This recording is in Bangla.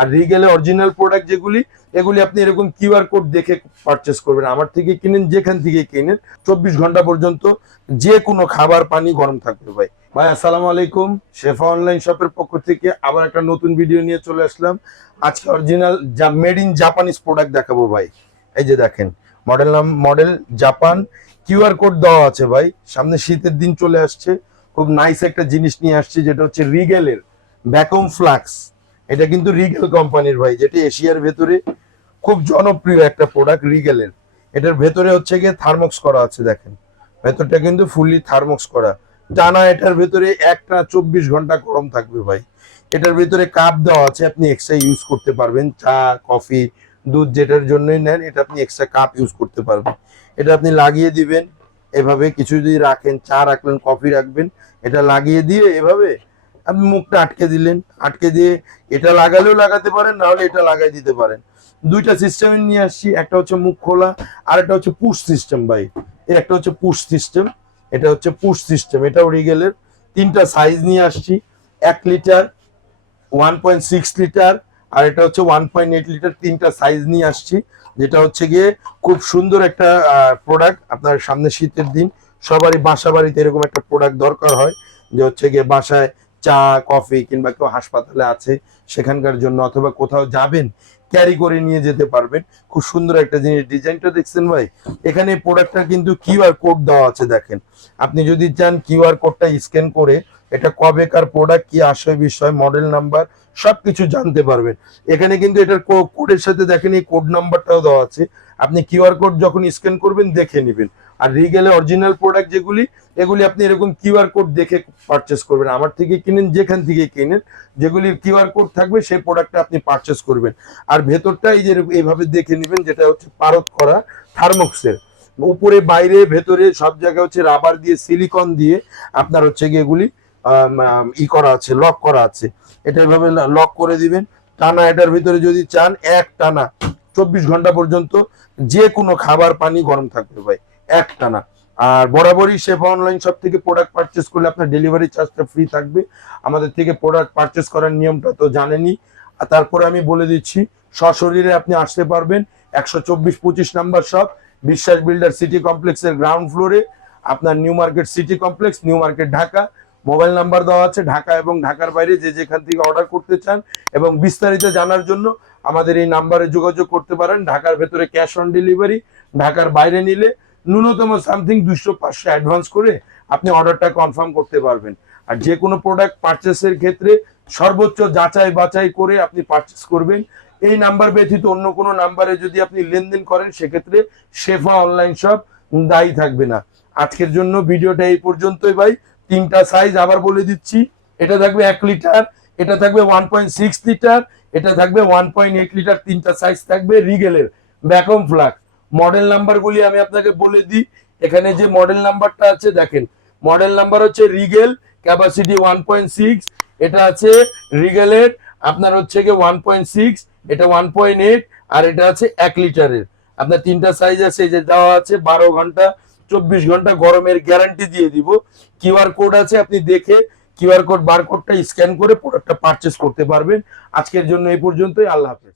আর রিগেলে অরিজিনাল প্রোডাক্ট যেগুলি, এগুলি আপনি এরকম কিউআর কোড দেখে পারচেস করবেন। আমার থেকে কিনেন, যেখান থেকে কিনেন, চব্বিশ ঘণ্টা পর্যন্ত যে কোনো খাবার, পানি গরম থাকবে ভাই। ভাই, আসসালামু আলাইকুম। শেফা অনলাইন শপের পক্ষ থেকে আবার একটা নতুন ভিডিও নিয়ে চলে আসলাম। আজকে original made in Japanese product দেখাবো ভাই। এই যে দেখেন মডেল নাম মডেল জাপান কিউআর কোড দেওয়া আছে ভাই। সামনে শীতের দিন চলে আসছে। খুব নাইস একটা জিনিস নিয়ে আসছে, যেটা হচ্ছে রিগেলের ভ্যাকুম ফ্লাক্স এটা কিন্তু রিগেল কোম্পানির ভাই, যেটি এশিয়ার ভেতরে খুব জনপ্রিয় একটা প্রোডাক্ট রিগেলের এটার ভেতরে হচ্ছে গিয়ে থার্মক্স করা আছে, দেখেন। ভেতরটা কিন্তু ফুললি থার্মক্স করা। টানা এটার ভেতরে একটা চব্বিশ ঘণ্টা গরম থাকবে ভাই। এটার ভেতরে কাপ দেওয়া আছে, আপনি এক্সট্রা ইউজ করতে পারবেন। চা কফি দুধ যেটার জন্যই নেন, এটা আপনি এক্সট্রা কাপ ইউজ করতে পারবেন। এটা আপনি লাগিয়ে দিবেন, এভাবে কিছু যদি রাখেন, চা রাখলেন কফি রাখবেন, এটা লাগিয়ে দিয়ে এভাবে আপনি মুখটা আটকে দিলেন, আটকে দিয়ে এটা লাগালেও লাগাতে পারেন, নাহলে এটা লাগাই দিতে পারেন। দুইটা সিস্টেম নিয়ে আসছি, একটা হচ্ছে মুখ খোলা, আর একটা হচ্ছে পুশ সিস্টেম ভাই। একটা হচ্ছে পুশ সিস্টেম এটা হচ্ছে পুশ সিস্টেম এটাও রিগেলের তিনটা সাইজ নিয়ে আসছি, এক litre one point six litre আর এটা হচ্ছে ওয়ান পয়েন্ট এইট লিটার তিনটা সাইজ নিয়ে আসছি, যেটা হচ্ছে গিয়ে খুব সুন্দর একটা প্রোডাক্ট আপনার সামনে শীতের দিন, সবারই বাসা বাড়িতে এরকম একটা প্রোডাক্ট দরকার হয়, যে হচ্ছে গিয়ে বাসায় চা, কফি কিংবা কেউ হাসপাতালে আছে সেখানকার জন্য অথবা কোথাও যাবেন ক্যারি করে নিয়ে যেতে পারবেন। খুব সুন্দর একটা জিনিস ডিজাইনটা দেখছেন ভাই? এখানে প্রোডাক্টটা কিন্তু কিউআর কোড দেওয়া আছে, দেখেন। আপনি যদি চান কিউআর কোডটা স্ক্যান করে এটা কবেকার প্রোডাক্ট কি আসে বিষয় মডেল নাম্বার সবকিছু জানতে পারবেন। এখানে কিন্তু এটার কোডের সাথে দেখেন এই কোড নাম্বারটাও দেওয়া আছে। আপনি কিউআর কোড যখন স্ক্যান করবেন, দেখে নেবেন। আর রিগেলে অরিজিনাল প্রোডাক্ট যেগুলি, এগুলি আপনি এরকম কিউআর কোড দেখে পারচেস করবেন। আমার থেকে কিনেন, যেখান থেকে কিনেন যেগুলি কিউআর কোড থাকবে, সেই প্রোডাক্টটা আপনি পারচেস করবেন। আর ভেতরটা এই যে এইভাবে দেখে নেবেন, যেটা হচ্ছে পারত করা থার্মোক্সের উপরে, বাইরে, ভেতরে, সব জায়গায় হচ্ছে রাবার দিয়ে সিলিকন দিয়ে আপনার হচ্ছে এগুলি ই করা আছে লক করা আছে। এটা এভাবে লক করে দিবেন। টানা এটার ভিতরে যদি চান, এক টানা, চব্বিশ ঘণ্টা পর্যন্ত যে কোনো খাবার পানি গরম থাকবে ভাই। এক টানা আর বরাবরই শেফা অনলাইন শপ থেকে প্রোডাক্ট পারচেস করলে আপনার ডেলিভারি চার্জটা ফ্রি থাকবে। আমাদের থেকে প্রোডাক্ট পারচেস করার নিয়মটা তো জানেনই। আর তারপরে আমি বলে দিচ্ছি, সশরীরে আপনি আসতে পারবেন একশো চব্বিশ পঁচিশ number shop Biswas builder city কমপ্লেক্সের গ্রাউন্ড ফ্লোরে আপনার new market city complex new market Dhaka mobile number দেওয়া আছে ঢাকা এবং ঢাকার বাইরে যে যেখান থেকে অর্ডার করতে চান। এবং বিস্তারিত জানার জন্য আমাদের এই নাম্বারে যোগাযোগ করতে পারেন। ঢাকার ভেতরে ক্যাশ অন ডেলিভারি ঢাকার বাইরে নিলে ন্যূনতম সামথিং দুশো পাঁচশো অ্যাডভান্স করে আপনি অর্ডারটা কনফার্ম করতে পারবেন। আর যে কোনো প্রোডাক্ট পারচেসের ক্ষেত্রে সর্বোচ্চ যাচাই বাছাই করে আপনি পারচেস করবেন। এই নাম্বার ব্যতীত অন্য কোনো নাম্বারে যদি আপনি লেনদেন করেন, সেক্ষেত্রে শেফা অনলাইন শপ দায়ী থাকবে না। আজকের জন্য ভিডিওটা এই পর্যন্তই ভাই। তিনটা সাইজ আবার বলে দিচ্ছি। এটা থাকবে এক লিটার এটা থাকবে ওয়ান পয়েন্ট সিক্স লিটার এটা থাকবে ওয়ান পয়েন্ট এইট লিটার তিনটা সাইজ থাকবে রিগেলের ব্যাকম ফ্লাক্স মডেল নাম্বারগুলি আমি আপনাকে বলে দিই। এখানে যে মডেল নাম্বারটা আছে, দেখেন, মডেল নাম্বার হচ্ছে Regal, capacity one point six, এটা আছে রিগেলের, আপনার হচ্ছে গিয়ে ওয়ান পয়েন্ট সিক্স, এটা ওয়ান পয়েন্ট এইট, আর এটা আছে এক লিটারের। আপনার তিনটা সাইজ আছে যে দেওয়া আছে, বারো ঘণ্টা, চব্বিশ ঘণ্টা গরমের গ্যারান্টি দিয়ে দিব। কিউআর কোড আছে, আপনি দেখে কিউআর কোড বারকোডটা স্ক্যান করে প্রোডাক্টটা পারচেস করতে পারবেন। আজকের জন্য এই পর্যন্তই, আল্লাহ হাফেজ।